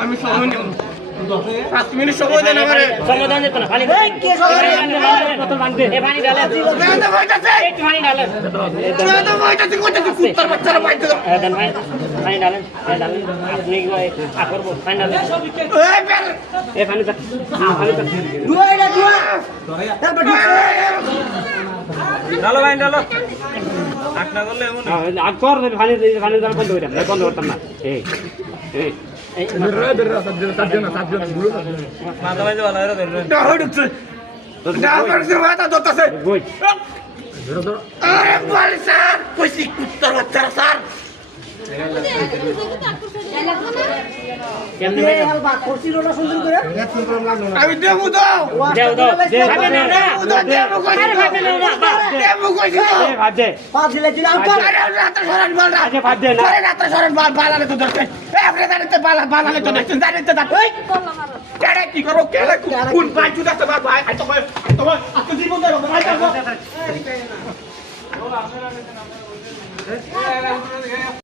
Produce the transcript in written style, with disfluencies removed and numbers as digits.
আমি সময় নেব 5 মিনিট সময় দেন আমারে সমাধান দিতে না পানি এই কে বোতল ভাঙবে এ পানি ঢালে তো বইতাছে একটু পানি ঢালে তো বইতাছে কইতাছে কুত্তার বাচ্চারা বাইতে দেন ভাই পানি ঢালেন আপনি কি করব পানি ঢালেন এই বেল এ পানি দাও পানি দাও দুয়াইরা দুয়া ডালো ভাই ডালো আট না করলে এমন আগ কর পানি দাও বন্ধ করে দেন বন্ধ করতাম না এই এই মাথা ভাই ভালো হয়ে ধরবে ডাহ ঢুকছে ডাহ করছে মাথা ধরতেছে কই আরে বল স্যার কইছি কুত্তার বাচ্চারা স্যার কেমনে ভাই আমি দেবো তো দাও দাও দে দেবো কইছি দেবো কইছি ভাত দে আরে রাত্রে সরেন বল না আচ্ছা ভাত দে না আরে রাত্রে সরেন বল বালালে তো দেখছেন এ আপনি জানেন তো বালালে তো দেখছেন জানেন তো এই কেডা কি করো কেডা কোন ভাই চুদা তো ভাই আই তো ভাই আজকে জীবন দেবো ভাই যাবো